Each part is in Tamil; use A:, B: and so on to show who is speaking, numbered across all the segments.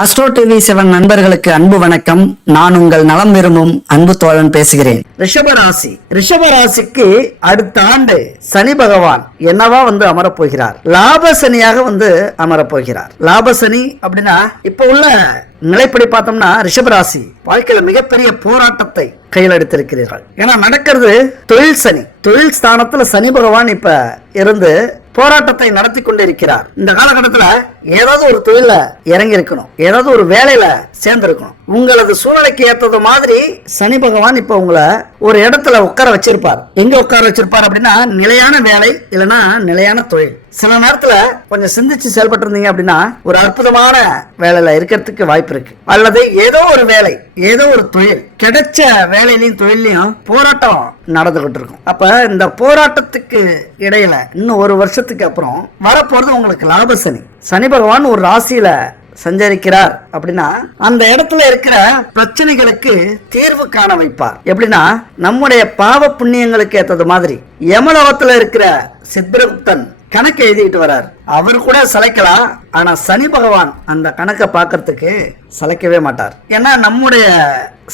A: அஸ்ட்ரோ டிவி செவன் நண்பர்களுக்கு அன்பு வணக்கம் நான் உங்கள் நலம் விரும்பும் அன்பு தோழன் பேசுகிறேன் ரிஷபராசி ரிஷபராசிக்கு அடுத்த ஆண்டு சனி பகவான் என்னவா வந்து அமரப்போகிறார் லாப சனியாக வந்து அமரப்போகிறார் லாப சனி அப்படின்னா இப்ப உள்ள நிலைப்படி பார்த்தோம்னா ரிஷபராசி வாழ்க்கையில மிகப்பெரிய போராட்டத்தை கையில் எடுத்திருக்கிறீர்கள் ஏன்னா நடக்கிறது தொழில் சனி தொழில் ஸ்தானத்துல சனி பகவான் இப்ப இருந்து போராட்டத்தை நடத்தி கொண்டிருக்கிறார் இந்த காலகட்டத்தில் ஏதாவது ஒரு தொழில இறங்கி இருக்கணும் ஏதாவது ஒரு வேலையில சேர்ந்திருக்கணும் உங்களது சூழ்நிலைக்கு ஏத்தது மாதிரி சனி பகவான் இப்ப உங்களை ஒரு இடத்துல உட்கார வச்சிருப்பார் எங்க உட்கார வச்சிருப்பார் அப்படின்னா நிலையான வேலை இல்லைன்னா நிலையான தொழில் சில நேரத்துல கொஞ்சம் சிந்திச்சு செயல்பட்டு இருந்தீங்க அப்படின்னா ஒரு அற்புதமான வேலையில இருக்கிறதுக்கு வாய்ப்பு இருக்கு அல்லது ஏதோ ஒரு வேலை ஏதோ ஒரு தொழில் கிடைச்ச வேலையிலையும் தொழிலையும் போராட்டம் நடந்துகிட்டு இருக்கும் அப்ப இந்த போராட்டத்துக்கு இடையில இன்னும் ஒரு வருஷத்துக்கு அப்புறம் வரப்போறது உங்களுக்கு லாபசனி சனி பகவான் ஒரு ராசியில சஞ்சரிக்கிறார் அப்படின்னா அந்த இடத்துல இருக்கிற பிரச்சனைகளுக்கு தீர்வு காண வைப்பார் எப்படின்னா நம்முடைய பாவ புண்ணியங்களுக்கு ஏற்றது மாதிரி யமலோகத்துல இருக்கிற சித்ரகுப்தன் கணக்கு எழுதிட்டு வர்றார் அவர் கூட சிலைக்கலாம் ஆனா சனி பகவான் அந்த கணக்கை பார்க்கறதுக்கு சலைக்கவே மாட்டார் ஏன்னா நம்முடைய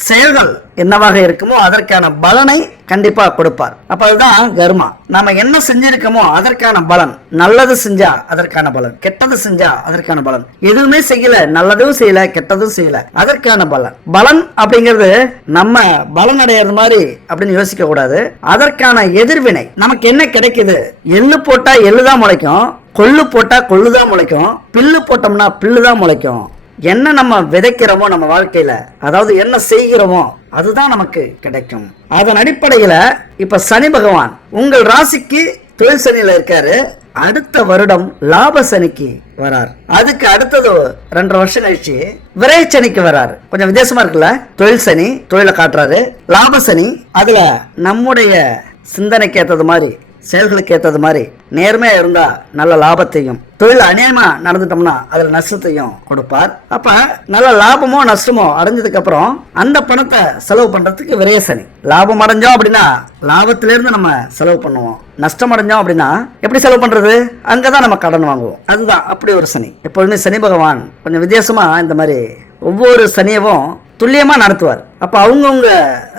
A: செயல்கள் என்னவாக இருக்குமோ அதற்கான பலனை கண்டிப்பாக கொடுப்பார் அப்போ அதுதான் கர்மா நம்ம என்ன செஞ்சிருக்கோமோ அதற்கான பலன் நல்லது செஞ்சா அதற்கான பலன் கெட்டது செஞ்சா அதற்கான பலன் எதுவுமே செய்யல நல்லதும் செய்யல கெட்டதும் செய்யல அதற்கான பலன் பலன் அப்படிங்கிறது நம்ம பலன் அடையிறது மாதிரி அப்படின்னு யோசிக்க கூடாது அதற்கான எதிர்வினை நமக்கு என்ன கிடைக்குது எள்ளு போட்டா எள்ளு தான் முளைக்கும் கொள்ளு போட்டா கொள்ளு தான் முளைக்கும் பில்லு போட்டோம்னா பில்லுதான் தான் முளைக்கும் என்ன நம்ம விதைக்கிறோமோ நம்ம வாழ்க்கையில அதாவது என்ன செய்கிறோமோ அதுதான் நமக்கு கிடைக்கும் அதன் அடிப்படையில இப்ப சனி பகவான் உங்கள் ராசிக்கு தொழில் சனியில இருக்காரு அடுத்த வருடம் லாப சனிக்கு வரார் அதுக்கு அடுத்தது ரெண்டரை வருஷம் கழிச்சு விரை சனிக்கு வராரு கொஞ்சம் வித்தியாசமா இருக்குல்ல தொழில் சனி தொழிலை காட்டுறாரு லாப சனி அதுல நம்முடைய சிந்தனைக்கு ஏத்தது மாதிரி செயல்களுக்கு ஏற்றது மாதிரி நேர்மையாக இருந்தால் நல்ல லாபத்தையும் தொழில் அநியாயமாக நடந்துட்டோம்னா அதில் நஷ்டத்தையும் கொடுப்பார் அப்போ நல்ல லாபமோ நஷ்டமோ அடைஞ்சதுக்கப்புறம் அந்த பணத்தை செலவு பண்ணுறதுக்கு விரைய சனி லாபம் அடைஞ்சோம் அப்படின்னா லாபத்திலேருந்து நம்ம செலவு பண்ணுவோம் நஷ்டம் அடைஞ்சோம் அப்படின்னா எப்படி செலவு பண்ணுறது அங்கே தான் நம்ம கடன் வாங்குவோம் அதுதான் அப்படி ஒரு சனி எப்பொழுதுமே சனி பகவான் கொஞ்சம் வித்தியாசமாக இந்த மாதிரி ஒவ்வொரு சனியவும் துல்லியமாக நடத்துவார் அப்போ அவங்கவுங்க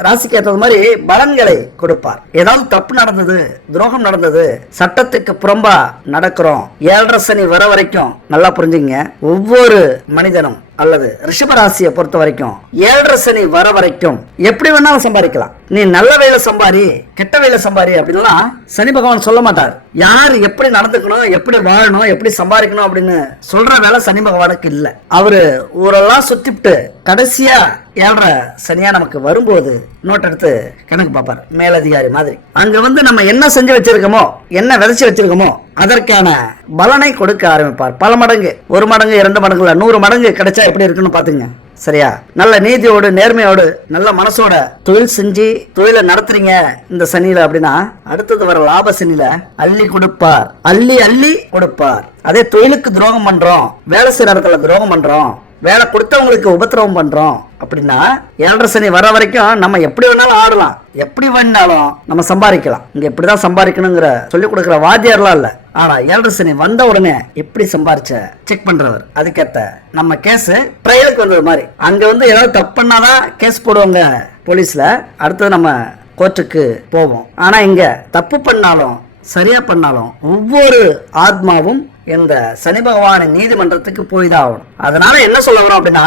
A: ராசிக்கு ஏற்றது மாதிரி பலன்களை கொடுப்பார் ஏதாவது தப்பு நடந்தது துரோகம் நடந்தது சட்டத்துக்கு புறம்பா நடக்கிறோம் ஏழரை சனி வர வரைக்கும் நல்லா புரிஞ்சுங்க ஒவ்வொரு மனிதனும் அல்லது ரிஷப ராசியை பொறுத்த வரைக்கும் ஏழரை சனி வர வரைக்கும் எப்படி வேணாலும் சம்பாதிக்கலாம் நீ நல்ல வேலை சம்பாரி கெட்ட வேலை சம்பாரி அப்படின்லாம் சனி பகவான் சொல்ல மாட்டார் யார் எப்படி நடந்துக்கணும் எப்படி வாழணும் எப்படி சம்பாதிக்கணும் அப்படின்னு சொல்ற வேலை சனி பகவானுக்கு இல்லை அவரு ஊரெல்லாம் சுத்திவிட்டு கடைசியா ஏழரை சனியாக நமக்கு வரும்போது நோட்டெடுத்து கணக்கு பார்ப்பார் மேலதிகாரி மாதிரி அங்கே வந்து நம்ம என்ன செஞ்சு வச்சிருக்கோமோ என்ன விதைச்சி வச்சிருக்கோமோ அதற்கான பலனை கொடுக்க ஆரம்பிப்பார் பல மடங்கு ஒரு மடங்கு இரண்டு மடங்குல நூறு மடங்கு கிடைச்சா எப்படி இருக்குன்னு பாத்துங்க சரியா நல்ல நீதியோடு நேர்மையோடு நல்ல மனசோட தொழில் செஞ்சு தொழிலை நடத்துறீங்க இந்த சனியில அப்படின்னா அடுத்தது வர லாப சனியில அள்ளி கொடுப்பார் அள்ளி அள்ளி கொடுப்பார் அதே தொழிலுக்கு துரோகம் பண்றோம் வேலை செய்யற இடத்துல துரோகம் பண்றோம் வேலை கொடுத்தவங்களுக்கு உபத்திரவம் பண்ணுறோம் அப்படின்னா ஏழரை சனி வர வரைக்கும் நம்ம எப்படி வேணாலும் ஆடலாம் எப்படி வேணாலும் நம்ம சம்பாதிக்கலாம் இங்கே இப்படி தான் சம்பாதிக்கணுங்கிற சொல்லிக் கொடுக்குற வாத்தியார்லாம் இல்லை ஆனால் ஏழரை சனி வந்த உடனே எப்படி சம்பாரிச்ச செக் பண்ணுறவர் அதுக்கேற்ற நம்ம கேஸு ட்ரையலுக்கு வந்தது மாதிரி அங்கே வந்து ஏதாவது தப்பு பண்ணாதான் கேஸ் போடுவாங்க போலீஸில் அடுத்தது நம்ம கோர்ட்டுக்கு போவோம் ஆனால் இங்கே தப்பு பண்ணாலும் சரியாக பண்ணாலும் ஒவ்வொரு ஆத்மாவும் இந்த சனி பகவான நீதிமன்றத்துக்கு போய் தான் ஆகணும் அதனால என்ன சொல்ல வரோம் அப்படின்னா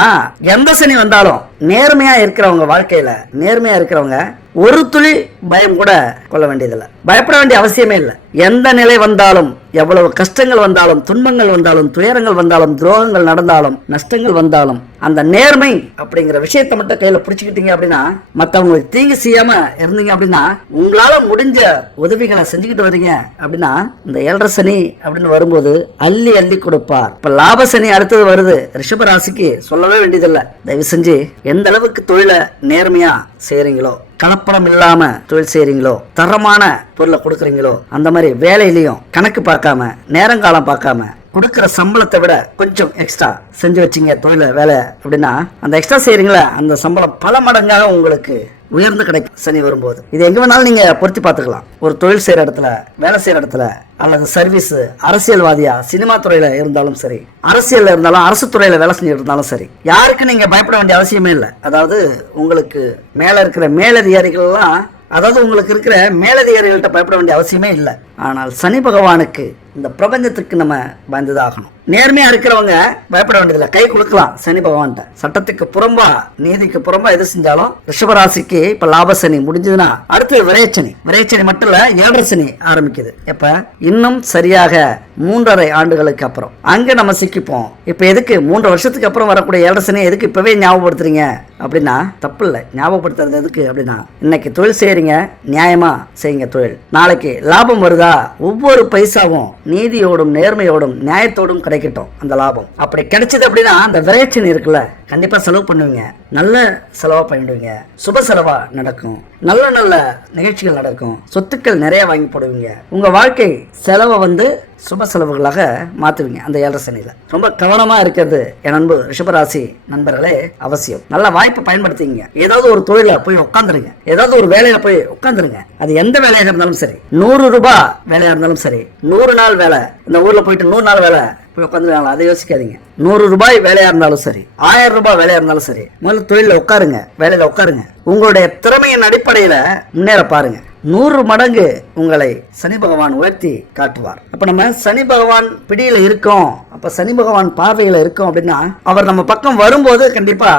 A: எந்த சனி வந்தாலும் நேர்மையா இருக்கிறவங்க வாழ்க்கையில நேர்மையா இருக்கிறவங்க ஒரு துளி பயம் கூட கொள்ள வேண்டியதில்லை பயப்பட வேண்டிய அவசியமே இல்லை எந்த நிலை வந்தாலும் எவ்வளவு கஷ்டங்கள் வந்தாலும் துன்பங்கள் வந்தாலும் துயரங்கள் வந்தாலும் துரோகங்கள் நடந்தாலும் நஷ்டங்கள் வந்தாலும் அந்த நேர்மை அப்படிங்கிற விஷயத்த மட்டும் கையில பிடிச்சிக்கிட்டீங்க அப்படின்னா மற்றவங்களுக்கு தீங்கு செய்யாம இருந்தீங்க அப்படின்னா உங்களால முடிஞ்ச உதவிகளை செஞ்சுக்கிட்டு வரீங்க அப்படின்னா இந்த ஏழரை சனி அப்படின்னு வரும்போது அள்ளி அள்ளி கொடுப்பார் இப்ப லாப சனி அடுத்தது வருது ரிஷப ராசிக்கு சொல்லவே வேண்டியதில்லை தயவு செஞ்சு எந்த அளவுக்கு தொழிலை நேர்மையா செய்யறீங்களோ கலப்படம் இல்லாம தொழில் செய்யறீங்களோ தரமான பொருளை கொடுக்குறீங்களோ அந்த மாதிரி வேலையிலையும் கணக்கு பார்க்காம நேரங்காலம் பார்க்காம கொடுக்குற சம்பளத்தை விட கொஞ்சம் எக்ஸ்ட்ரா செஞ்சு வச்சிங்க தொழிலை வேலை அப்படின்னா அந்த எக்ஸ்ட்ரா செய்கிறீங்களா அந்த சம்பளம் பல மடங்காக உங்களுக்கு உயர்ந்து கிடைக்கும் சனி வரும்போது இது எங்கே வேணாலும் நீங்கள் பொருத்தி பார்த்துக்கலாம் ஒரு தொழில் செய்கிற இடத்துல வேலை செய்கிற இடத்துல அல்லது சர்வீஸ் அரசியல்வாதியா சினிமா துறையில் இருந்தாலும் சரி அரசியலில் இருந்தாலும் அரசு துறையில் வேலை செஞ்சு இருந்தாலும் சரி யாருக்கு நீங்கள் பயப்பட வேண்டிய அவசியமே இல்லை அதாவது உங்களுக்கு மேலே இருக்கிற மேலதிகாரிகள்லாம் அதாவது உங்களுக்கு இருக்கிற மேலதிகாரிகள்கிட்ட பயப்பட வேண்டிய அவசியமே இல்லை ஆனால் சனி பகவானுக்கு இந்த பிரபஞ்சத்துக்கு நம்ம பயந்ததாகணும் நேர்மையாக இருக்கிறவங்க பயப்பட வேண்டியதில்லை கை கொடுக்கலாம் சனி பகவான்கிட்ட சட்டத்துக்கு புறம்பா நீதிக்கு புறம்பா எது செஞ்சாலும் ரிஷபராசிக்கு இப்போ லாபசனி முடிஞ்சதுன்னா அடுத்து விரைச்சனி விரைச்சனி மட்டும் இல்லை ஏழரை சனி ஆரம்பிக்குது இப்போ இன்னும் சரியாக மூன்றரை ஆண்டுகளுக்கு அப்புறம் அங்கே நம்ம சிக்கிப்போம் இப்போ எதுக்கு மூன்று வருஷத்துக்கு அப்புறம் வரக்கூடிய ஏழரை சனி எதுக்கு இப்போவே ஞாபகப்படுத்துறீங்க அப்படின்னா தப்பு இல்லை ஞாபகப்படுத்துறது எதுக்கு அப்படின்னா இன்னைக்கு தொழில் செய்கிறீங்க நியாயமாக செய்யுங்க தொழில் நாளைக்கு லாபம் வருதா ஒவ்வொரு பைசாவும் நீதியோடும் நேர்மையோடும் நியாயத்தோடும் கிடைக்கட்டும் அந்த லாபம் அப்படி கிடைச்சது அப்படின்னா அந்த விரைச்சன் இருக்குல்ல கண்டிப்பாக செலவு பண்ணுவீங்க நல்ல செலவாக பண்ணிடுவீங்க சுப செலவாக நடக்கும் நல்ல நல்ல நிகழ்ச்சிகள் நடக்கும் சொத்துக்கள் நிறைய வாங்கி போடுவீங்க உங்கள் வாழ்க்கை செலவை வந்து சுப செலவுகளாக மாற்றுவீங்க அந்த ஏழரை சனியில் ரொம்ப கவனமாக இருக்கிறது என் அன்பு ரிஷபராசி நண்பர்களே அவசியம் நல்ல வாய்ப்பை பயன்படுத்திங்க ஏதாவது ஒரு தொழில போய் உட்காந்துருங்க ஏதாவது ஒரு வேலையில போய் உட்காந்துருங்க அது எந்த வேலையாக இருந்தாலும் சரி நூறு ரூபாய் வேலையாக இருந்தாலும் சரி நூறு நாள் வேலை இந்த ஊரில் போயிட்டு நூறு நாள் வேலை போய் உட்காந்துருக்காங்களா அதை யோசிக்காதீங்க நூறு ரூபாய் வேலையாக இருந்தாலும் சரி ஆயிரம் ரூபாய் வேலையாக இருந்தாலும் சரி முதல்ல தொழிலில் உட்காருங்க வேலையில் உட்காருங்க உங்களுடைய திறமையின் அடிப்படையில் முன்னேற பாருங்க நூறு மடங்கு உங்களை சனி பகவான் உயர்த்தி காட்டுவார் அப்ப நம்ம சனி பகவான் பிடியில இருக்கோம் அப்ப சனி பகவான் பார்வையில இருக்கோம் அப்படின்னா அவர் நம்ம பக்கம் வரும்போது கண்டிப்பா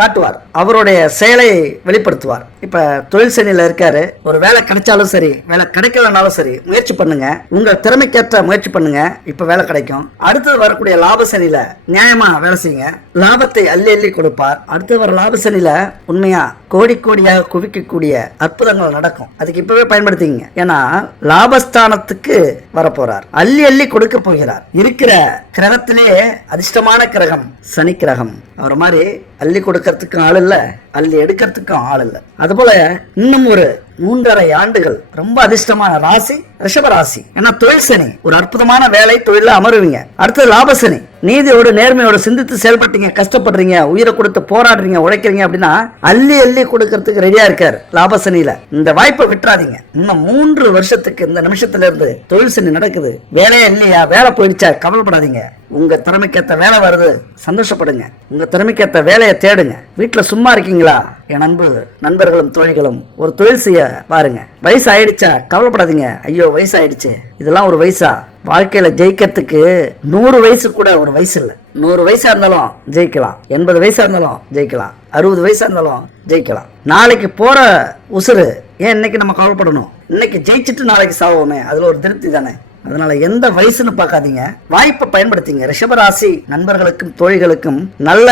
A: காட்டுவார் அவருடைய செயலை வெளிப்படுத்துவார் இப்போ தொழில் சனியில் இருக்காரு ஒரு வேலை கிடைச்சாலும் சரி வேலை கிடைக்கலனாலும் சரி முயற்சி பண்ணுங்க உங்கள் திறமைக்கேற்ற முயற்சி பண்ணுங்க இப்போ வேலை கிடைக்கும் அடுத்தது வரக்கூடிய லாப சனியில் நியாயமா வேலை செய்யுங்க லாபத்தை அள்ளி அள்ளி கொடுப்பார் அடுத்தது வர லாப சனியில் உண்மையா கோடி கோடியாக குவிக்கக்கூடிய அற்புதங்கள் நடக்கும் அதுக்கு இப்பவே பயன்படுத்திங்க ஏன்னா லாபஸ்தானத்துக்கு வரப்போறார் அள்ளி அள்ளி கொடுக்க போகிறார் இருக்கிற கிரகத்திலே அதிர்ஷ்டமான கிரகம் சனி கிரகம் அவர் மாதிரி அள்ளி கொடுக்கறதுக்கும் ஆள் இல்லை அல்ல எடுக்கிறதுக்கும் ஆள் இல்லை அதுபோல் இன்னும் ஒரு மூன்றரை ஆண்டுகள் ரொம்ப அதிர்ஷ்டமான ராசி ரிஷபராசி ஏன்னா தொழில் சனி ஒரு அற்புதமான வேலை தொழில அமருவீங்க அடுத்தது லாபசனி நீதியோட நேர்மையோட சிந்தித்து செயல்பட்டீங்க கஷ்டப்படுறீங்க உயிரை கொடுத்து போராடுறீங்க உழைக்கிறீங்க அப்படின்னா அள்ளி அள்ளி கொடுக்கறதுக்கு ரெடியா இருக்காரு லாபசனியில இந்த வாய்ப்பை விட்டுறாதீங்க இன்னும் மூன்று வருஷத்துக்கு இந்த நிமிஷத்துல இருந்து தொழில் சனி நடக்குது வேலையா இல்லையா வேலை போயிடுச்சா கவலைப்படாதீங்க உங்க திறமைக்கேத்த வேலை வருது சந்தோஷப்படுங்க உங்க திறமைக்கேத்த வேலையை தேடுங்க வீட்டுல சும்மா இருக்கீங்களா என் அன்பு நண்பர்களும் தோழிகளும் ஒரு தொழில் செய்ய பாருங்க வயசு ஆயிடுச்சா கவலைப்படாதீங்க ஐயோ வயசாயிடுச்சு இதெல்லாம் ஒரு வயசா வாழ்க்கையில ஜெயிக்கிறதுக்கு நூறு வயசு கூட ஒரு வயசு இல்லை நூறு வயசா இருந்தாலும் ஜெயிக்கலாம் எண்பது வயசா இருந்தாலும் ஜெயிக்கலாம் அறுபது வயசா இருந்தாலும் ஜெயிக்கலாம் நாளைக்கு போற உசுறு ஏன் இன்னைக்கு நம்ம கவலைப்படணும் இன்னைக்கு ஜெயிச்சுட்டு நாளைக்கு சாவோமே அதுல ஒரு திருப்தி தானே அதனால எந்த வயசுன்னு பார்க்காதீங்க வாய்ப்பை பயன்படுத்திங்க ரிஷபராசி நண்பர்களுக்கும் தோழிகளுக்கும் நல்ல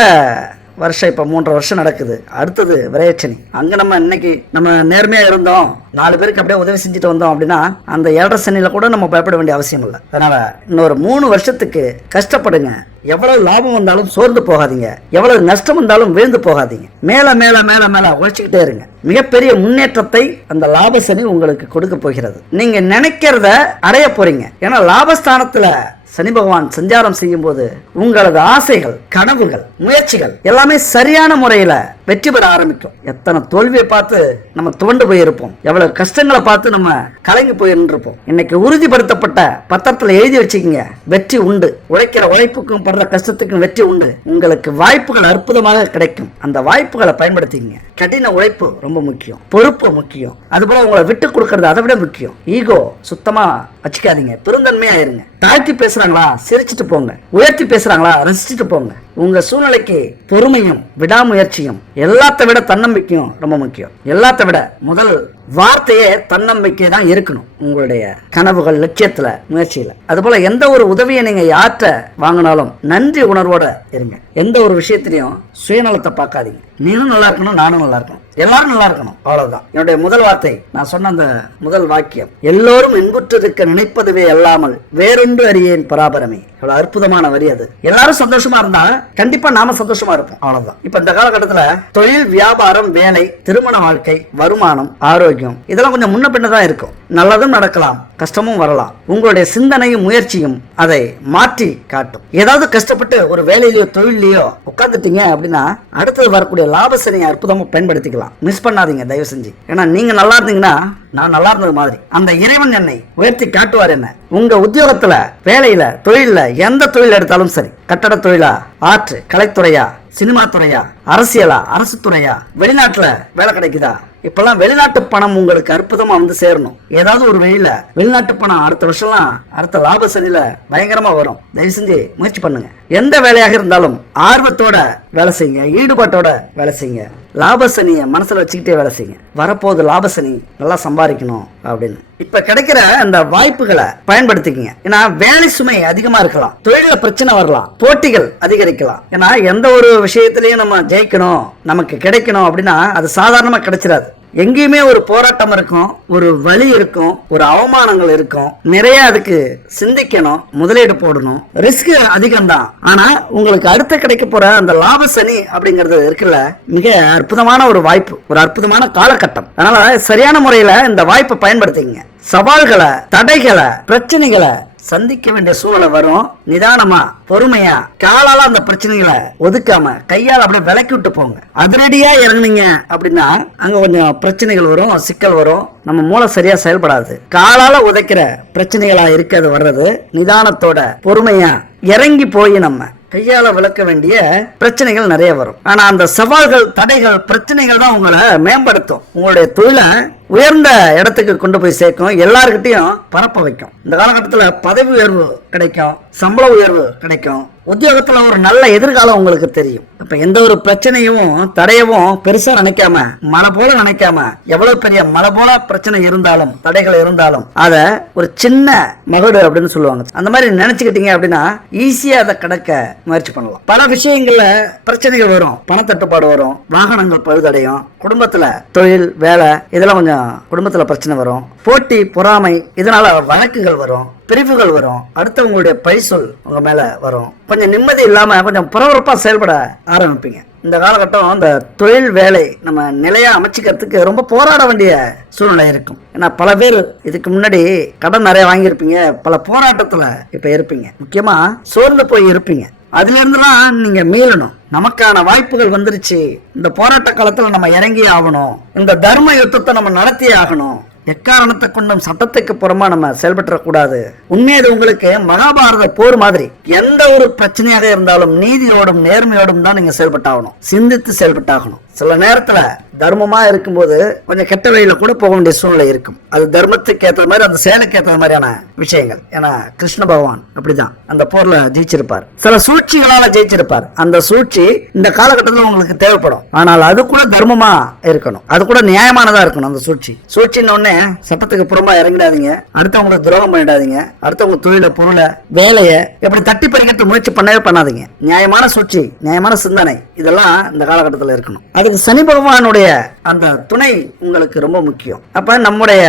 A: வருஷம் இப்போ மூன்றரை வருஷம் நடக்குது அடுத்தது விரையச்சனி அங்கே நம்ம இன்னைக்கு நம்ம நேர்மையாக இருந்தோம் நாலு பேருக்கு அப்படியே உதவி செஞ்சுட்டு வந்தோம் அப்படின்னா அந்த ஏழரை சனியில் கூட நம்ம பயப்பட வேண்டிய அவசியம் இல்லை அதனால் இன்னொரு மூணு வருஷத்துக்கு கஷ்டப்படுங்க எவ்வளவு லாபம் வந்தாலும் சோர்ந்து போகாதீங்க எவ்வளவு நஷ்டம் வந்தாலும் வீழ்ந்து போகாதீங்க மேல மேல மேல மேல உழைச்சிக்கிட்டே இருங்க மிகப்பெரிய முன்னேற்றத்தை அந்த லாபசனி உங்களுக்கு கொடுக்க போகிறது நீங்க நினைக்கிறத அடைய போறீங்க ஏன்னா லாபஸ்தானத்துல சனி பகவான் சஞ்சாரம் செய்யும் போது உங்களது ஆசைகள் கனவுகள் முயற்சிகள் எல்லாமே சரியான முறையில் வெற்றி பெற ஆரம்பிக்கும் எத்தனை தோல்வியை பார்த்து நம்ம துவண்டு போயிருப்போம் எவ்வளவு கஷ்டங்களை பார்த்து நம்ம கலங்கி போயிருப்போம் இன்னைக்கு உறுதிப்படுத்தப்பட்ட பத்திரத்தில் எழுதி வச்சுக்கோங்க வெற்றி உண்டு உழைக்கிற உழைப்புக்கும் படுற கஷ்டத்துக்கும் வெற்றி உண்டு உங்களுக்கு வாய்ப்புகள் அற்புதமாக கிடைக்கும் அந்த வாய்ப்புகளை பயன்படுத்திங்க கடின உழைப்பு ரொம்ப முக்கியம் பொறுப்பு முக்கியம் அதுபோல உங்களை விட்டு கொடுக்கறது அதை விட முக்கியம் ஈகோ சுத்தமா வச்சுக்காதீங்க பெருந்தன்மையா இருங்க தாழ்த்தி பேசுறாங்களா சிரிச்சிட்டு போங்க உயர்த்தி பேசுறாங்களா ரசிச்சுட்டு போங்க உங்க சூழ்நிலைக்கு பொறுமையும் விடாமுயற்சியும் எல்லாத்த விட தன்னம்பிக்கையும் ரொம்ப முக்கியம் எல்லாத்த விட முதல் வார்த்தையே தன்னம்பிக்கை தான் இருக்கணும் உங்களுடைய கனவுகள் லட்சியத்தில் முயற்சியில் அதுபோல் எந்த ஒரு உதவியை நீங்கள் யார்கிட்ட வாங்கினாலும் நன்றி உணர்வோட இருங்க எந்த ஒரு விஷயத்திலையும் சுயநலத்தை பார்க்காதீங்க நீனும் நல்லா இருக்கணும் நானும் நல்லா இருக்கணும் எல்லாரும் நல்லா இருக்கணும் அவ்வளவுதான் என்னுடைய முதல் வார்த்தை நான் சொன்ன அந்த முதல் வாக்கியம் எல்லோரும் இன்புற்றிருக்க நினைப்பதுவே அல்லாமல் வேறொன்று அறியேன் பராபரமே இவ்வளவு அற்புதமான வரி அது எல்லாரும் சந்தோஷமா இருந்தா கண்டிப்பா நாம சந்தோஷமா இருப்போம் அவ்வளவுதான் இப்ப இந்த காலகட்டத்துல தொழில் வியாபாரம் வேலை திருமண வாழ்க்கை வருமானம் ஆரோக்கியம் இதெல்லாம் கொஞ்சம் முன்ன பின்ன தான் இருக்கும் நல்லதும் நடக்கலாம் கஷ்டமும் வரலாம் உங்களுடைய சிந்தனையும் முயற்சியும் அதை மாற்றி காட்டும் ஏதாவது கஷ்டப்பட்டு ஒரு வேலையிலயோ தொழிலையோ உட்காந்துட்டீங்க அப்படின்னா அடுத்தது வரக்கூடிய லாபசனையை அற்புதமா பயன்படுத்திக்கலாம் பார்க்கலாம் மிஸ் பண்ணாதீங்க தயவு செஞ்சு ஏன்னா நீங்க நல்லா இருந்தீங்கன்னா நான் நல்லா இருந்தது மாதிரி அந்த இறைவன் என்னை உயர்த்தி காட்டுவார் என்ன உங்க உத்தியோகத்துல வேலையில தொழில எந்த தொழில் எடுத்தாலும் சரி கட்டட தொழிலா ஆற்று கலைத்துறையா சினிமா துறையா அரசியலா அரசு துறையா வெளிநாட்டுல வேலை கிடைக்குதா இப்பெல்லாம் வெளிநாட்டு பணம் உங்களுக்கு அற்புதமா வந்து சேரணும் ஏதாவது ஒரு வழியில வெளிநாட்டு பணம் அடுத்த வருஷம்லாம் அடுத்த லாப சரியில பயங்கரமா வரும் தயவு செஞ்சு முயற்சி பண்ணுங்க எந்த வேலையாக இருந்தாலும் ஆர்வத்தோட வேலை செய்யுங்க ஈடுபாட்டோட வேலை செய்யுங்க லாபசனியை மனசில் வச்சுக்கிட்டே வேலை செய்யுங்க வரப்போகுது லாபசனி நல்லா சம்பாதிக்கணும் அப்படின்னு இப்போ கிடைக்கிற அந்த வாய்ப்புகளை பயன்படுத்திக்கிங்க ஏன்னா வேலை சுமை அதிகமாக இருக்கலாம் தொழிலில் பிரச்சனை வரலாம் போட்டிகள் அதிகரிக்கலாம் ஏன்னா எந்த ஒரு விஷயத்திலையும் நம்ம ஜெயிக்கணும் நமக்கு கிடைக்கணும் அப்படின்னா அது சாதாரணமாக கிடைச்சிடாது எங்கேயுமே ஒரு போராட்டம் இருக்கும் ஒரு வழி இருக்கும் ஒரு அவமானங்கள் இருக்கும் நிறைய அதுக்கு சிந்திக்கணும் முதலீடு போடணும் ரிஸ்க் அதிகம் தான் ஆனா உங்களுக்கு அடுத்து கிடைக்க போற அந்த லாப சனி அப்படிங்கிறது இருக்குல்ல மிக அற்புதமான ஒரு வாய்ப்பு ஒரு அற்புதமான காலகட்டம் அதனால சரியான முறையில இந்த வாய்ப்பை பயன்படுத்திங்க சவால்களை தடைகளை பிரச்சனைகளை சந்திக்க வேண்டிய சூழலை வரும் நிதானமா பொறுமையா காலால அந்த பிரச்சனைகளை ஒதுக்காம கையால் அப்படியே விளக்கி விட்டு போங்க அதிரடியா இறங்குனீங்க அப்படின்னா அங்க கொஞ்சம் பிரச்சனைகள் வரும் சிக்கல் வரும் நம்ம மூளை சரியா செயல்படாது காலால உதைக்கிற பிரச்சனைகளா இருக்கிறது வர்றது நிதானத்தோட பொறுமையா இறங்கி போய் நம்ம கையால விளக்க வேண்டிய பிரச்சனைகள் நிறைய வரும் ஆனா அந்த சவால்கள் தடைகள் பிரச்சனைகள் தான் உங்களை மேம்படுத்தும் உங்களுடைய தொழிலை உயர்ந்த இடத்துக்கு கொண்டு போய் சேர்க்கும் எல்லாருக்கிட்டையும் பரப்ப வைக்கும் இந்த காலகட்டத்தில் பதவி உயர்வு கிடைக்கும் சம்பள உயர்வு கிடைக்கும் உத்தியோகத்தில் ஒரு நல்ல எதிர்காலம் உங்களுக்கு தெரியும் இப்போ எந்த ஒரு பிரச்சனையும் தடையவும் பெருசாக நினைக்காம மழை போல நினைக்காம எவ்வளவு பெரிய மழை போல பிரச்சனை இருந்தாலும் தடைகள் இருந்தாலும் அதை ஒரு சின்ன மகடு அப்படின்னு சொல்லுவாங்க அந்த மாதிரி நினைச்சுக்கிட்டீங்க அப்படின்னா ஈஸியாக அதை கடக்க முயற்சி பண்ணலாம் பல விஷயங்களில் பிரச்சனைகள் வரும் பணத்தட்டுப்பாடு வரும் வாகனங்கள் பழுதடையும் குடும்பத்தில் தொழில் வேலை இதெல்லாம் கொஞ்சம் கொஞ்சம் குடும்பத்தில் பிரச்சனை வரும் போட்டி பொறாமை இதனால வழக்குகள் வரும் பிரிவுகள் வரும் அடுத்தவங்களுடைய பரிசொல் சொல் உங்க மேல வரும் கொஞ்சம் நிம்மதி இல்லாம கொஞ்சம் புறவரப்பா செயல்பட ஆரம்பிப்பீங்க இந்த காலகட்டம் இந்த தொழில் வேலை நம்ம நிலையா அமைச்சிக்கிறதுக்கு ரொம்ப போராட வேண்டிய சூழ்நிலை இருக்கும் ஏன்னா பல பேர் இதுக்கு முன்னாடி கடன் நிறைய வாங்கியிருப்பீங்க பல போராட்டத்தில் இப்போ இருப்பீங்க முக்கியமாக சோர்ந்து போய் இருப்பீங்க அதுலேருந்துலாம் நீங்கள் மீளணும் நமக்கான வாய்ப்புகள் வந்துருச்சு இந்த போராட்ட காலத்தில் நம்ம இறங்கி ஆகணும் இந்த தர்ம யுத்தத்தை நம்ம நடத்தி ஆகணும் எக்காரணத்தை கொண்டும் சட்டத்துக்கு புறமா நம்ம செயல்பட்டுறக்கூடாது உண்மையது உங்களுக்கு மகாபாரத போர் மாதிரி எந்த ஒரு பிரச்சனையாக இருந்தாலும் நீதியோடும் நேர்மையோடும் தான் நீங்கள் செயல்பட்டாகணும் சிந்தித்து செயல்பட்டாகணும் சில நேரத்தில் தர்மமாக இருக்கும்போது கொஞ்சம் கெட்ட வழியில் கூட போக வேண்டிய சூழ்நிலை இருக்கும் அது தர்மத்துக்கு ஏற்ற மாதிரி அந்த செயலுக்கு ஏற்ற மாதிரியான விஷயங்கள் ஏன்னா கிருஷ்ண பகவான் அப்படிதான் அந்த போரில் ஜெயிச்சிருப்பார் சில சூழ்ச்சிகளால் ஜெயிச்சிருப்பார் அந்த சூழ்ச்சி இந்த காலகட்டத்தில் உங்களுக்கு தேவைப்படும் ஆனால் அது கூட தர்மமாக இருக்கணும் அது கூட நியாயமானதாக இருக்கணும் அந்த சூழ்ச்சி சூழ்ச்சின்னு ஒன்னே சட்டத்துக்கு புறமா இறங்கிடாதீங்க அடுத்தவங்களை துரோகம் பண்ணிடாதீங்க அடுத்தவங்க தொழிலை பொருளை வேலையை எப்படி தட்டி பறிக்கிறது முயற்சி பண்ணவே பண்ணாதீங்க நியாயமான சூழ்ச்சி நியாயமான சிந்தனை இதெல்லாம் இந்த காலகட்டத்தில் இருக்கணும் அதுக்கு சனி பகவானுடைய அந்த துணை உங்களுக்கு ரொம்ப முக்கியம் அப்ப நம்முடைய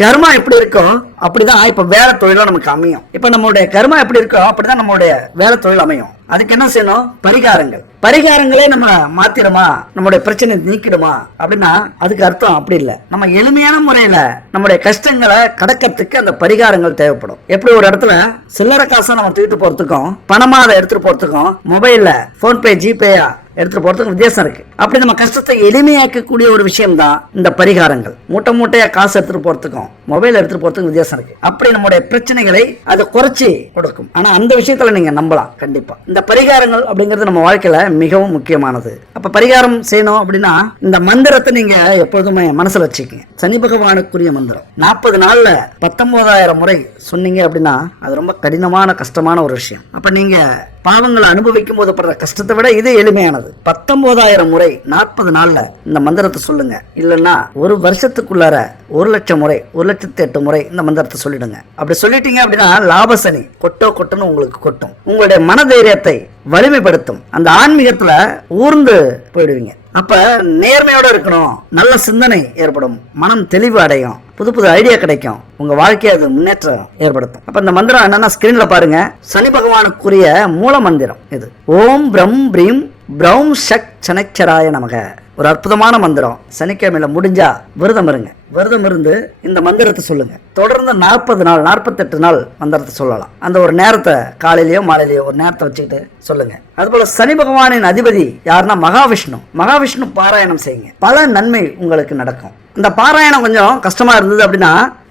A: கர்மா எப்படி இருக்கும் அப்படிதான் இப்ப வேலை தொழிலும் நமக்கு அமையும் இப்ப நம்மளுடைய கர்மா எப்படி இருக்கோ அப்படிதான் நம்மளுடைய வேலை தொழில் அமையும் அதுக்கு என்ன செய்யணும் பரிகாரங்கள் பரிகாரங்களே நம்ம மாத்திரமா நம்மளுடைய பிரச்சனை நீக்கிடுமா அப்படின்னா அதுக்கு அர்த்தம் அப்படி இல்லை நம்ம எளிமையான முறையில நம்முடைய கஷ்டங்களை கடக்கிறதுக்கு அந்த பரிகாரங்கள் தேவைப்படும் எப்படி ஒரு இடத்துல சில்லறை காசை நம்ம தூக்கிட்டு போறதுக்கும் பணமா அதை எடுத்துட்டு போறதுக்கும் மொபைல்ல போன்பே ஜிபேயா எடுத்துகிட்டு போறதுக்கு வித்தியாசம் இருக்குது அப்படி நம்ம கஷ்டத்தை எளிமையாக்கக்கூடிய ஒரு விஷயம் தான் இந்த பரிகாரங்கள் மூட்டை மூட்டையாக காசு எடுத்துகிட்டு போகிறதுக்கும் மொபைல் எடுத்துட்டு போகிறதுக்கு வித்தியாசம் இருக்கு அப்படி நம்முடைய பிரச்சனைகளை அதை குறைச்சி கொடுக்கும் ஆனா அந்த விஷயத்துல நீங்க நம்பலாம் கண்டிப்பா இந்த பரிகாரங்கள் அப்படிங்கிறது நம்ம வாழ்க்கையில மிகவும் முக்கியமானது அப்ப பரிகாரம் செய்யணும் அப்படின்னா இந்த மந்திரத்தை நீங்க எப்பொழுதுமே மனசில் வச்சுக்கோங்க சனி பகவானுக்குரிய மந்திரம் நாற்பது நாள்ல பத்தொன்பதாயிரம் முறை சொன்னீங்க அப்படின்னா அது ரொம்ப கடினமான கஷ்டமான ஒரு விஷயம் அப்ப நீங்க பாவங்களை அனுபவிக்கும் போது படுற கஷ்டத்தை விட இது எளிமையானது பத்தொன்பதாயிரம் முறை நாற்பது நாள்ல இந்த மந்திரத்தை சொல்லுங்க இல்லைன்னா ஒரு வருஷத்துக்குள்ளார ஒரு லட்சம் முறை ஒரு லட்சம் ஆயிரத்தி எட்டு முறை இந்த மந்திரத்தை சொல்லிடுங்க அப்படி சொல்லிட்டீங்க அப்படின்னா லாபசனி கொட்டோ கொட்டோன்னு உங்களுக்கு கொட்டும் உங்களுடைய மனதைரியத்தை வலிமைப்படுத்தும் அந்த ஆன்மீகத்துல ஊர்ந்து போயிடுவீங்க அப்ப நேர்மையோட இருக்கணும் நல்ல சிந்தனை ஏற்படும் மனம் தெளிவு அடையும் புது புது ஐடியா கிடைக்கும் உங்க வாழ்க்கையை அது முன்னேற்றம் ஏற்படுத்தும் அப்ப இந்த மந்திரம் என்னன்னா ஸ்கிரீன்ல பாருங்க சனி பகவானுக்குரிய மூல மந்திரம் இது ஓம் பிரம் பிரீம் பிரௌம் சக் சனச்சராய நமக ஒரு அற்புதமான மந்திரம் சனிக்கிழமையில முடிஞ்சா விரதம் இருங்க விரதம் இருந்து இந்த மந்திரத்தை சொல்லுங்க தொடர்ந்து நாற்பது நாள் நாற்பத்தெட்டு நாள் மந்திரத்தை சொல்லலாம் அந்த ஒரு நேரத்தை காலையிலயோ மாலையிலயோ ஒரு நேரத்தை வச்சுக்கிட்டு சொல்லுங்க அதுபோல சனி பகவானின் அதிபதி யாருன்னா மகாவிஷ்ணு மகாவிஷ்ணு பாராயணம் செய்யுங்க பல நன்மை உங்களுக்கு நடக்கும் இந்த பாராயணம் கொஞ்சம் கஷ்டமாக இருந்தது அப்படின்னா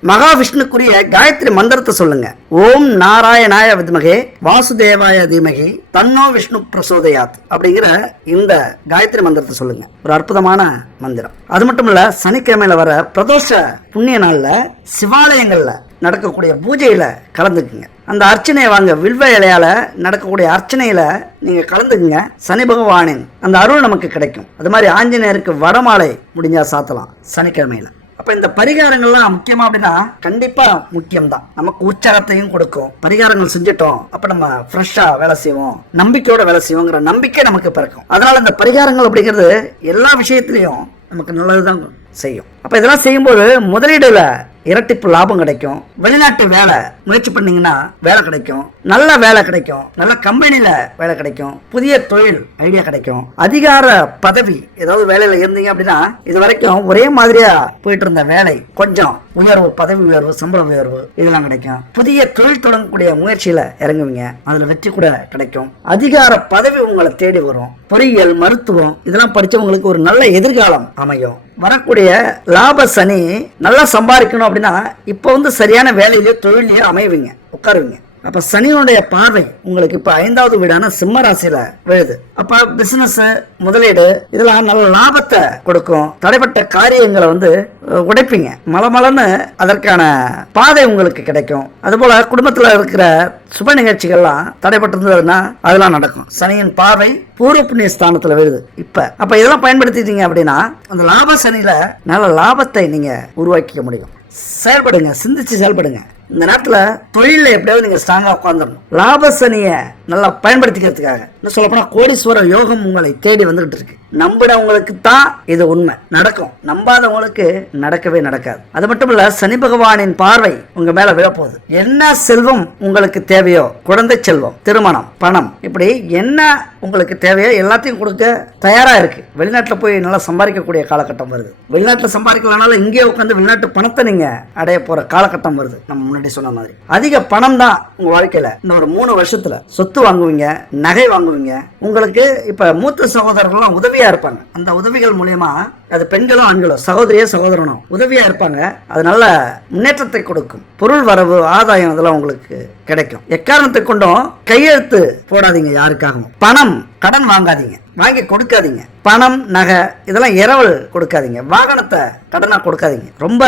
A: மகாவிஷ்ணுக்குரிய காயத்ரி மந்திரத்தை சொல்லுங்க ஓம் நாராயணாய வித்மகே வாசுதேவாய தீமகே தன்னோ விஷ்ணு பிரசோதயாத் அப்படிங்கிற இந்த காயத்ரி மந்திரத்தை சொல்லுங்க ஒரு அற்புதமான மந்திரம் அது மட்டும் இல்ல சனிக்கிழமையில வர பிரதோஷ புண்ணிய நாள்ல சிவாலயங்கள்ல நடக்கக்கூடிய பூஜையில் கலந்துக்குங்க அந்த அர்ச்சனையை வாங்க வில்வ இலையால் நடக்கக்கூடிய அர்ச்சனையில் நீங்கள் கலந்துக்குங்க சனி பகவானின் அந்த அருள் நமக்கு கிடைக்கும் அது மாதிரி ஆஞ்சநேயருக்கு வடமாலை முடிஞ்சால் சாத்தலாம் சனிக்கிழமையில் அப்போ இந்த பரிகாரங்கள்லாம் முக்கியமாக அப்படின்னா கண்டிப்பாக முக்கியம்தான் நமக்கு உற்சாகத்தையும் கொடுக்கும் பரிகாரங்கள் செஞ்சிட்டோம் அப்போ நம்ம ஃப்ரெஷ்ஷாக வேலை செய்வோம் நம்பிக்கையோட வேலை செய்வோங்கிற நம்பிக்கை நமக்கு பிறக்கும் அதனால் இந்த பரிகாரங்கள் அப்படிங்கிறது எல்லா விஷயத்துலையும் நமக்கு நல்லது தான் செய்யும் அப்போ இதெல்லாம் செய்யும்போது முதலீடுல இரட்டிப்பு லாபம் கிடைக்கும் வெளிநாட்டு வேலை முயற்சி பண்ணீங்கன்னா வேலை கிடைக்கும் நல்ல வேலை கிடைக்கும் நல்ல கம்பெனியில் வேலை கிடைக்கும் புதிய தொழில் ஐடியா கிடைக்கும் அதிகார பதவி ஏதாவது வேலையில இருந்தீங்க அப்படின்னா இது வரைக்கும் ஒரே மாதிரியா போயிட்டு இருந்த வேலை கொஞ்சம் உயர்வு பதவி உயர்வு சம்பள உயர்வு இதெல்லாம் கிடைக்கும் புதிய தொழில் தொடங்கக்கூடிய முயற்சியில இறங்குவீங்க அதுல வெற்றி கூட கிடைக்கும் அதிகார பதவி உங்களை தேடி வரும் பொறியியல் மருத்துவம் இதெல்லாம் படிச்சவங்களுக்கு ஒரு நல்ல எதிர்காலம் அமையும் வரக்கூடிய லாப சனி நல்லா சம்பாதிக்கணும் அப்படின்னா இப்போ வந்து சரியான வேலையிலேயோ தொழிலையோ அமைவீங்க உட்காருவீங்க அப்போ சனியினுடைய பார்வை உங்களுக்கு இப்போ ஐந்தாவது வீடான சிம்ம ராசியில் விழுது அப்போ பிசினஸ் முதலீடு இதெல்லாம் நல்ல லாபத்தை கொடுக்கும் தடைப்பட்ட காரியங்களை வந்து உடைப்பீங்க மலமலன்னு அதற்கான பாதை உங்களுக்கு கிடைக்கும் அதுபோல் குடும்பத்தில் இருக்கிற சுப நிகழ்ச்சிகள்லாம் தடைப்பட்டிருந்ததுன்னா அதெல்லாம் நடக்கும் சனியின் பார்வை பூர்வ புண்ணிய ஸ்தானத்தில் வருது இப்போ அப்போ இதெல்லாம் பயன்படுத்திட்டீங்க அப்படின்னா அந்த லாப சனியில் நல்ல லாபத்தை நீங்கள் உருவாக்கிக்க முடியும் செயல்படுங்க சிந்திச்சு செயல்படுங்க இந்த நேரத்தில் தொழிலில் எப்படியாவது நீங்கள் ஸ்ட்ராங்காக உட்காந்துடணும் லாபசனியை நல்லா பயன்படுத்திக்கிறதுக்காக இன்னும் சொல்லப்போனால் கோடீஸ்வரர் யோகம் உங்களை தேடி வந்துகிட்டு இருக்கு நம்பினவங்களுக்கு தான் இது உண்மை நடக்கும் நம்பாதவங்களுக்கு நடக்கவே நடக்காது அது மட்டும் இல்ல சனி பகவானின் பார்வை உங்க மேல விழப்போகுது என்ன செல்வம் உங்களுக்கு தேவையோ குழந்தை செல்வம் திருமணம் பணம் இப்படி என்ன உங்களுக்கு தேவையோ எல்லாத்தையும் கொடுக்க தயாரா இருக்கு வெளிநாட்டில் போய் நல்லா சம்பாதிக்கக்கூடிய காலகட்டம் வருது வெளிநாட்டில் சம்பாதிக்கலனால இங்கேயே உட்காந்து வெளிநாட்டு பணத்தை நீங்க அடைய போற காலகட்டம் வருது நம்ம முன்னாடி சொன்ன மாதிரி அதிக பணம் தான் உங்க வாழ்க்கையில இந்த ஒரு மூணு வருஷத்துல சொத்து வாங்குவீங்க நகை வாங்குவீங்க சொல்லுவீங்க உங்களுக்கு இப்போ மூத்த சகோதரர்களும் உதவியா இருப்பாங்க அந்த உதவிகள் மூலயமா அது பெண்களும் ஆண்களும் சகோதரியோ சகோதரனும் உதவியா இருப்பாங்க அது நல்ல முன்னேற்றத்தை கொடுக்கும் பொருள் வரவு ஆதாயம் இதெல்லாம் உங்களுக்கு கிடைக்கும் எக்காரணத்தை கொண்டும் கையெழுத்து போடாதீங்க யாருக்காகவும் பணம் கடன் வாங்காதீங்க வாங்கி கொடுக்காதீங்க பணம் நகை இதெல்லாம் இரவல் கொடுக்காதீங்க வாகனத்தை கடனாக கொடுக்காதீங்க ரொம்ப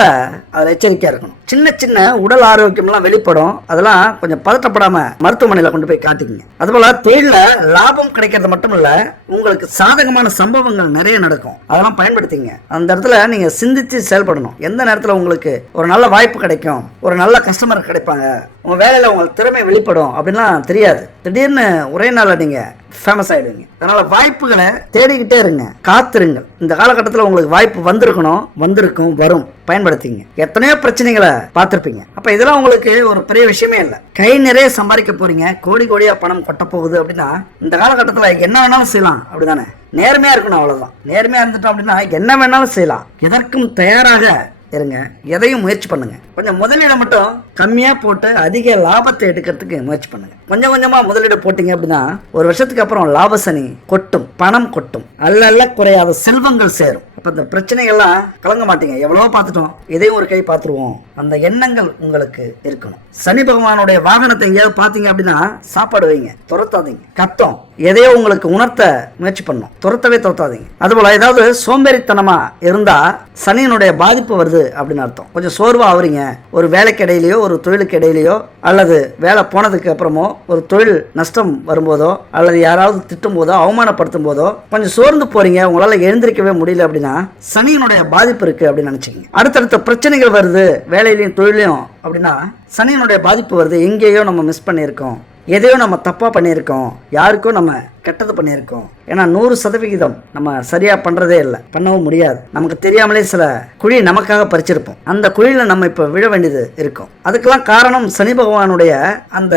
A: அதில் எச்சரிக்கையாக இருக்கணும் சின்ன சின்ன உடல் ஆரோக்கியம்லாம் வெளிப்படும் அதெல்லாம் கொஞ்சம் பதட்டப்படாமல் மருத்துவமனையில் கொண்டு போய் அது அதுபோல் தொழிலில் லாபம் கிடைக்கிறது மட்டும் இல்லை உங்களுக்கு சாதகமான சம்பவங்கள் நிறைய நடக்கும் அதெல்லாம் பயன்படுத்திங்க அந்த இடத்துல நீங்கள் சிந்தித்து செயல்படணும் எந்த நேரத்தில் உங்களுக்கு ஒரு நல்ல வாய்ப்பு கிடைக்கும் ஒரு நல்ல கஸ்டமர் கிடைப்பாங்க உங்கள் வேலையில் உங்கள் திறமை வெளிப்படும் அப்படின்லாம் தெரியாது திடீர்னு ஒரே நாள் நீங்கள் ஃபேமஸ் ஆகிடுவீங்க அதனால் வாய்ப்புகளை தேடிக்கிட்டே இருங்க காத்துருங்க இந்த காலகட்டத்தில் உங்களுக்கு வாய்ப்பு வந்திருக்கணும் வந்திருக்கும் வரும் பயன்படுத்திங்க எத்தனையோ பிரச்சனைகளை பார்த்துருப்பீங்க அப்போ இதெல்லாம் உங்களுக்கு ஒரு பெரிய விஷயமே இல்லை கை நிறைய சம்பாதிக்க போகிறீங்க கோடி கோடியாக பணம் கொட்ட போகுது அப்படின்னா இந்த காலகட்டத்தில் என்ன வேணாலும் செய்யலாம் அப்படி தானே நேர்மையாக இருக்கணும் அவ்வளோதான் நேர்மையாக இருந்துட்டோம் அப்படின்னா என்ன வேணாலும் செய்யலாம் எதற்கும் தயாராக இருங்க எதையும் முயற்சி பண்ணுங்கள் கொஞ்சம் முதலீடை மட்டும் கம்மியாக போட்டு அதிக லாபத்தை எடுக்கிறதுக்கு முயற்சி பண்ணுங்க கொஞ்சம் கொஞ்சமாக முதலீடு போட்டிங்க அப்படின்னா ஒரு வருஷத்துக்கு அப்புறம் லாபசனி கொட்டும் பணம் கொட்டும் அல்ல குறையாத செல்வங்கள் சேரும் இப்போ இந்த பிரச்சனைகள்லாம் கலங்க மாட்டீங்க எவ்வளவோ பார்த்துட்டோம் இதையும் ஒரு கை பார்த்துருவோம் அந்த எண்ணங்கள் உங்களுக்கு இருக்கணும் சனி பகவானுடைய வாகனத்தை எங்கேயாவது பார்த்தீங்க அப்படின்னா சாப்பாடு வைங்க துரத்தாதீங்க கத்தம் எதையோ உங்களுக்கு உணர்த்த முயற்சி பண்ணும் துரத்தவே துரத்தாதீங்க அதுபோல் ஏதாவது சோம்பேறித்தனமாக இருந்தால் சனியினுடைய பாதிப்பு வருது அப்படின்னு அர்த்தம் கொஞ்சம் சோர்வாக ஆகுறீங்க ஒரு வேலைக்கு இடையிலையோ ஒரு தொழிலுக்கு இடையிலையோ அல்லது வேலை போனதுக்கு அப்புறமோ ஒரு தொழில் நஷ்டம் வரும்போதோ அல்லது யாராவது திட்டும் போதோ அவமானப்படுத்தும் போதோ கொஞ்சம் சோர்ந்து போகிறீங்க உங்களால் எழுந்திருக்கவே முடியல அப்படின்னா சனியினுடைய பாதிப்பு இருக்குது அப்படின்னு நினச்சிக்கங்க அடுத்தடுத்த பிரச்சனைகள் வருது வேலையிலையும் தொழிலையும் அப்படின்னா சனியினுடைய பாதிப்பு வருது எங்கேயோ நம்ம மிஸ் பண்ணியிருக்கோம் எதையோ நம்ம தப்பாக பண்ணியிருக்கோம் யாருக்கோ நம்ம கெட்டது பண்ணியிருக்கோம் ஏன்னா நூறு சதவிகிதம் நம்ம சரியாக பண்ணுறதே இல்லை பண்ணவும் முடியாது நமக்கு தெரியாமலே சில குழி நமக்காக பறிச்சிருப்போம் அந்த குழியில் நம்ம இப்போ விழ வேண்டியது இருக்கும் அதுக்கெல்லாம் காரணம் சனி பகவானுடைய அந்த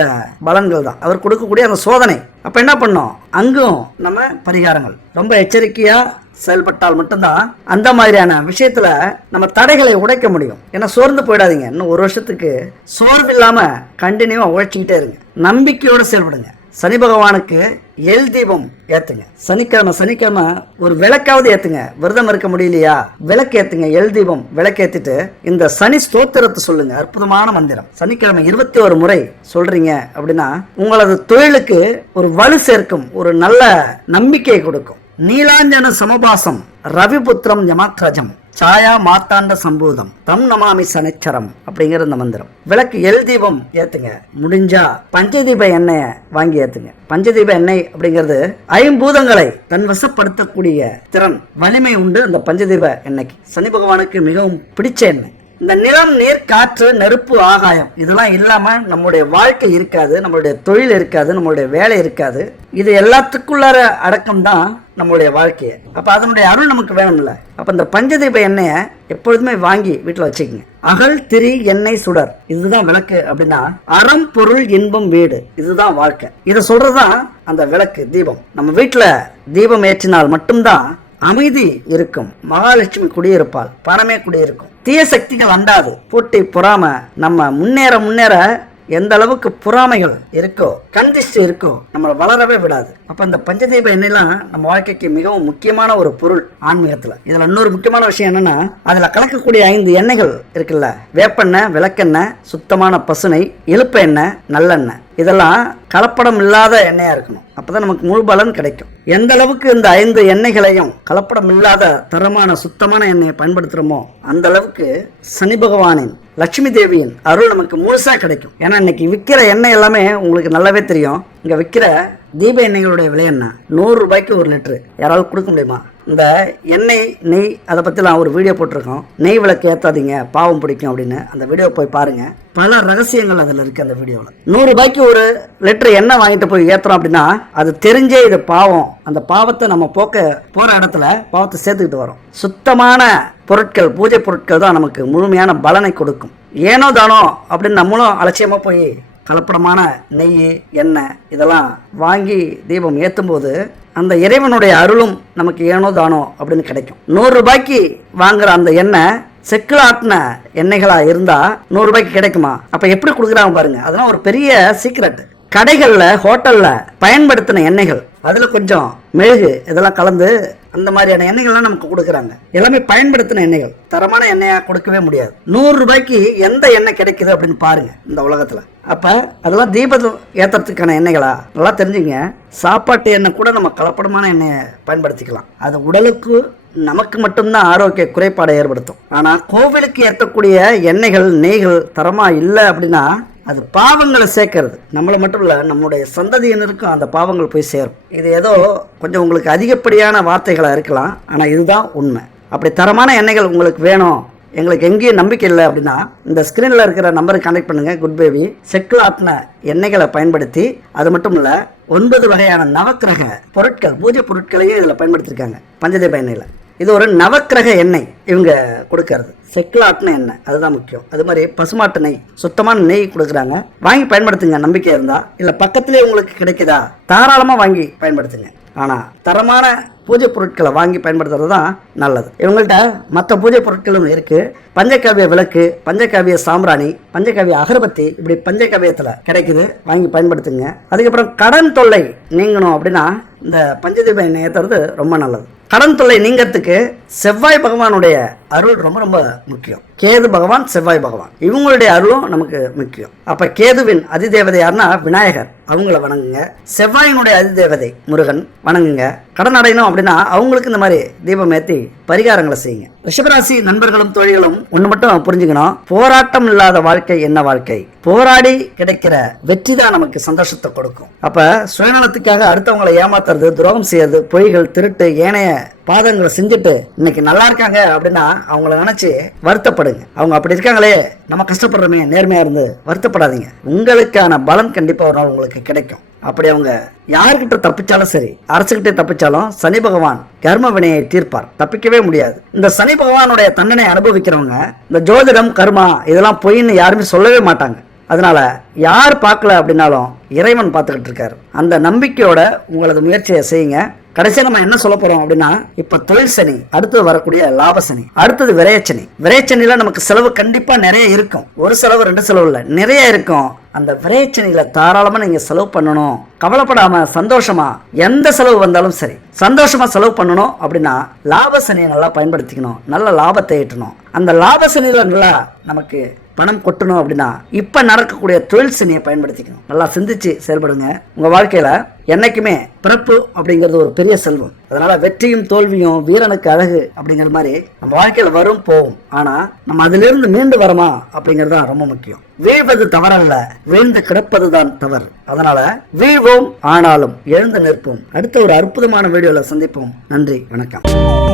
A: பலன்கள் தான் அவர் கொடுக்கக்கூடிய அந்த சோதனை அப்போ என்ன பண்ணோம் அங்கும் நம்ம பரிகாரங்கள் ரொம்ப எச்சரிக்கையாக செயல்பட்டால் மட்டும்தான் அந்த மாதிரியான விஷயத்துல நம்ம தடைகளை உடைக்க முடியும் ஏன்னா சோர்ந்து போயிடாதீங்க இன்னும் ஒரு வருஷத்துக்கு சோர்வு இல்லாம கண்டினியூவா உழைச்சிக்கிட்டே இருங்க நம்பிக்கையோட செயல்படுங்க சனி பகவானுக்கு எல் தீபம் ஏத்துங்க சனிக்கிழமை சனிக்கிழமை ஒரு விளக்காவது ஏத்துங்க விரதம் இருக்க முடியலையா விளக்கு ஏத்துங்க எல் தீபம் விளக்கு ஏத்திட்டு இந்த சனி ஸ்தோத்திரத்தை சொல்லுங்க அற்புதமான மந்திரம் சனிக்கிழமை இருபத்தி ஒரு முறை சொல்றீங்க அப்படின்னா உங்களது தொழிலுக்கு ஒரு வலு சேர்க்கும் ஒரு நல்ல நம்பிக்கையை கொடுக்கும் நீலாஞ்சன சமபாசம் ரவிபுத்திரம் யமத்ரஜம் சாயா மாத்தாண்ட சம்பூதம் தம் நமாமி சனிச்சரம் அப்படிங்கிற இந்த மந்திரம் விளக்கு எல் தீபம் ஏத்துங்க முடிஞ்சா பஞ்சதீப எண்ணெய வாங்கி ஏத்துங்க பஞ்சதீப எண்ணெய் அப்படிங்கிறது ஐம்பூதங்களை தன் வசப்படுத்தக்கூடிய திறன் வலிமை உண்டு அந்த பஞ்சதீப எண்ணெய்க்கு சனி பகவானுக்கு மிகவும் பிடிச்ச எண்ணெய் இந்த நிலம் நீர் காற்று நெருப்பு ஆகாயம் இதெல்லாம் இல்லாமல் நம்முடைய வாழ்க்கை இருக்காது நம்மளுடைய தொழில் இருக்காது நம்மளுடைய வேலை இருக்காது இது எல்லாத்துக்குள்ளார அடக்கம் தான் நம்மளுடைய வாழ்க்கையை அப்போ அதனுடைய அருள் நமக்கு வேணும்ல அப்போ இந்த பஞ்சதீப எண்ணெயை எப்பொழுதுமே வாங்கி வீட்டில் வச்சுக்கோங்க அகல் திரி எண்ணெய் சுடர் இதுதான் விளக்கு அப்படின்னா அறம் பொருள் இன்பம் வீடு இதுதான் வாழ்க்கை இதை சொல்றதுதான் அந்த விளக்கு தீபம் நம்ம வீட்டில் தீபம் ஏற்றினால் மட்டும்தான் அமைதி இருக்கும் மகாலட்சுமி குடியிருப்பால் பணமே குடியிருக்கும் தீய சக்திகள் அண்டாது பூட்டி புறாம நம்ம முன்னேற முன்னேற எந்த அளவுக்கு பொறாமைகள் இருக்கோ கந்திஷ்டு இருக்கோ நம்மளை வளரவே விடாது அப்போ இந்த பஞ்சதீப எண்ணெய்லாம் நம்ம வாழ்க்கைக்கு மிகவும் முக்கியமான ஒரு பொருள் ஆன்மீகத்தில் இதில் இன்னொரு முக்கியமான விஷயம் என்னன்னா அதில் கலக்கக்கூடிய ஐந்து எண்ணெய்கள் இருக்குல்ல வேப்பெண்ணெய் விளக்கெண்ணெய் சுத்தமான பசுனை எழுப்ப எண்ணெய் நல்லெண்ணெய் இதெல்லாம் கலப்படம் இல்லாத எண்ணெயாக இருக்கணும் அப்போ தான் நமக்கு முழு பலன் கிடைக்கும் எந்த அளவுக்கு இந்த ஐந்து எண்ணெய்களையும் கலப்படம் இல்லாத தரமான சுத்தமான எண்ணெயை பயன்படுத்துகிறோமோ அந்த அளவுக்கு சனி பகவானின் லட்சுமி தேவியின் அருள் நமக்கு முழுசாக கிடைக்கும் ஏன்னா இன்றைக்கி விற்கிற எண்ணெய் எல்லாமே உங்களுக்கு நல்லாவே தெரியும் இங்கே விற்கிற தீப எண்ணெய்களுடைய விலை என்ன நூறு ரூபாய்க்கு ஒரு லிட்டரு யாராவது கொடுக்க முடியுமா இந்த எண்ணெய் நெய் அதை பற்றிலாம் ஒரு வீடியோ போட்டிருக்கோம் நெய் விளக்கு ஏற்றாதீங்க பாவம் பிடிக்கும் அப்படின்னு அந்த வீடியோ போய் பாருங்கள் பல ரகசியங்கள் அதில் இருக்குது அந்த வீடியோவில் நூறுரூபாய்க்கு ஒரு லிட்டர் எண்ணெய் வாங்கிட்டு போய் ஏற்றுறோம் அப்படின்னா அது தெரிஞ்சே இது பாவம் அந்த பாவத்தை நம்ம போக்க போகிற இடத்துல பாவத்தை சேர்த்துக்கிட்டு வரோம் சுத்தமான பொருட்கள் பூஜை பொருட்கள் தான் நமக்கு முழுமையான பலனை கொடுக்கும் ஏனோ தானோ அப்படின்னு நம்மளும் அலட்சியமாக போய் கலப்படமான நெய் எண்ணெய் இதெல்லாம் வாங்கி தீபம் ஏற்றும் போது அந்த இறைவனுடைய அருளும் நமக்கு ஏனோ தானோ அப்படின்னு கிடைக்கும் நூறு ரூபாய்க்கு வாங்குற அந்த எண்ணெய் செக்கில் ஆட்டின எண்ணெய்களாக இருந்தால் நூறுரூபாய்க்கு கிடைக்குமா அப்போ எப்படி கொடுக்குறாங்க பாருங்கள் அதெல்லாம் ஒரு பெரிய சீக்ரெட் கடைகளில் ஹோட்டலில் பயன்படுத்தின எண்ணெய்கள் அதில் கொஞ்சம் மெழுகு இதெல்லாம் கலந்து அந்த மாதிரியான எண்ணெய்கள்லாம் நமக்கு கொடுக்குறாங்க எல்லாமே பயன்படுத்தின எண்ணெய்கள் தரமான எண்ணெயாக கொடுக்கவே முடியாது நூறு ரூபாய்க்கு எந்த எண்ணெய் கிடைக்குது அப்படின்னு பாருங்க இந்த உலகத்தில் அப்போ அதெல்லாம் தீபம் ஏற்றுறதுக்கான எண்ணெய்களா நல்லா தெரிஞ்சுங்க சாப்பாட்டு எண்ணெய் கூட நம்ம கலப்படமான எண்ணெயை பயன்படுத்திக்கலாம் அது உடலுக்கு நமக்கு மட்டும்தான் ஆரோக்கிய குறைபாடை ஏற்படுத்தும் ஆனால் கோவிலுக்கு ஏற்றக்கூடிய எண்ணெய்கள் நெய்கள் தரமாக இல்லை அப்படின்னா அது பாவங்களை சேர்க்கறது நம்மளை மட்டும் இல்லை நம்முடைய சந்ததியினருக்கும் அந்த பாவங்கள் போய் சேரும் இது ஏதோ கொஞ்சம் உங்களுக்கு அதிகப்படியான வார்த்தைகளாக இருக்கலாம் ஆனால் இதுதான் உண்மை அப்படி தரமான எண்ணெய்கள் உங்களுக்கு வேணும் எங்களுக்கு எங்கேயும் நம்பிக்கை இல்லை அப்படின்னா இந்த ஸ்க்ரீனில் இருக்கிற நம்பருக்கு கனெக்ட் பண்ணுங்கள் குட் பேபி செக்கில் எண்ணெய்களை பயன்படுத்தி அது மட்டும் இல்லை ஒன்பது வகையான நவக்கிரக பொருட்கள் பூஜை பொருட்களையும் இதில் பயன்படுத்தியிருக்காங்க பஞ்சதேப எண்ணெயில் இது ஒரு நவக்கிரக எண்ணெய் இவங்க கொடுக்கறது செக்லாட்னு எண்ணெய் அதுதான் முக்கியம் அது மாதிரி பசுமாட்டு நெய் சுத்தமான நெய் கொடுக்குறாங்க வாங்கி பயன்படுத்துங்க நம்பிக்கை இருந்தால் இல்லை பக்கத்துலேயே உங்களுக்கு கிடைக்குதா தாராளமாக வாங்கி பயன்படுத்துங்க ஆனால் தரமான பூஜை பொருட்களை வாங்கி பயன்படுத்துறது தான் நல்லது இவங்கள்ட்ட மற்ற பூஜை பொருட்களும் இருக்குது பஞ்சகாவிய விளக்கு பஞ்சகாவிய சாம்பிராணி பஞ்சகாவிய அகர்பத்தி இப்படி பஞ்சகாவியத்தில் கிடைக்குது வாங்கி பயன்படுத்துங்க அதுக்கப்புறம் கடன் தொல்லை நீங்கணும் அப்படின்னா இந்த பஞ்சதீப எண்ணெய் ரொம்ப நல்லது கடன் தொல்லை நீங்கிறதுக்கு செவ்வாய் பகவானுடைய அருள் ரொம்ப ரொம்ப முக்கியம் கேது பகவான் செவ்வாய் பகவான் இவங்களுடைய அருளும் நமக்கு முக்கியம் அப்ப கேதுவின் அதிதேவதை யாருன்னா விநாயகர் அவங்கள வணங்குங்க செவ்வாயினுடைய அதிதேவதை முருகன் வணங்குங்க கடன் அடையணும் அப்படின்னா அவங்களுக்கு இந்த மாதிரி தீபம் ஏற்றி பரிகாரங்களை செய்யுங்க ரிஷபராசி நண்பர்களும் தொழில்களும் ஒன்று மட்டும் புரிஞ்சுக்கணும் போராட்டம் இல்லாத வாழ்க்கை என்ன வாழ்க்கை போராடி கிடைக்கிற வெற்றி தான் நமக்கு சந்தோஷத்தை கொடுக்கும் அப்ப சுயநலத்துக்காக அடுத்தவங்களை ஏமாத்துறது துரோகம் செய்யறது பொய்கள் திருட்டு ஏனைய பாதங்களை செஞ்சுட்டு இன்னைக்கு நல்லா இருக்காங்க அப்படின்னா அவங்கள நினைச்சு வருத்தப்படுங்க அவங்க அப்படி இருக்காங்களே நம்ம கஷ்டப்படுறோமே நேர்மையா இருந்து வருத்தப்படாதீங்க உங்களுக்கான பலம் கண்டிப்பா ஒரு நாள் உங்களுக்கு கிடைக்கும் அப்படி அவங்க யார்கிட்ட தப்பிச்சாலும் சரி அரசுகிட்ட தப்பிச்சாலும் சனி பகவான் கர்ம வினையை தீர்ப்பார் தப்பிக்கவே முடியாது இந்த சனி பகவானுடைய தண்டனை அனுபவிக்கிறவங்க இந்த ஜோதிடம் கர்மா இதெல்லாம் பொய்ன்னு யாருமே சொல்லவே மாட்டாங்க அதனால யார் பார்க்கல அப்படின்னாலும் இறைவன் பார்த்துக்கிட்டு இருக்காரு அந்த நம்பிக்கையோட உங்களது முயற்சியை செய்யுங்க கடைசியாக நம்ம என்ன சொல்ல போகிறோம் அப்படின்னா இப்போ தொழில் சனி அடுத்தது வரக்கூடிய லாப சனி அடுத்தது விரையச்சனி விரையச்சனியில் நமக்கு செலவு கண்டிப்பாக நிறைய இருக்கும் ஒரு செலவு ரெண்டு செலவு இல்லை நிறைய இருக்கும் அந்த விரையச்சனியில் தாராளமாக நீங்கள் செலவு பண்ணணும் கவலைப்படாமல் சந்தோஷமாக எந்த செலவு வந்தாலும் சரி சந்தோஷமாக செலவு பண்ணணும் அப்படின்னா லாப சனியை நல்லா பயன்படுத்திக்கணும் நல்ல லாபத்தை ஈட்டணும் அந்த லாப சனியில் நல்லா நமக்கு பணம் கொட்டணும் அப்படின்னா இப்போ நடக்கக்கூடிய தொழில் சினியை பயன்படுத்திக்கணும் நல்லா சிந்திச்சு செயல்படுங்க உங்கள் வாழ்க்கையில் என்றைக்குமே பிறப்பு அப்படிங்கிறது ஒரு பெரிய செல்வம் அதனால் வெற்றியும் தோல்வியும் வீரனுக்கு அழகு அப்படிங்கிற மாதிரி நம்ம வாழ்க்கையில் வரும் போகும் ஆனால் நம்ம அதிலிருந்து மீண்டு வரமா அப்படிங்கிறது தான் ரொம்ப முக்கியம் வீழ்வது தவறல்ல வீழ்ந்து கிடப்பது தான் தவறு அதனால் வீழ்வோம் ஆனாலும் எழுந்து நிற்போம் அடுத்த ஒரு அற்புதமான வீடியோவில் சந்திப்போம் நன்றி வணக்கம்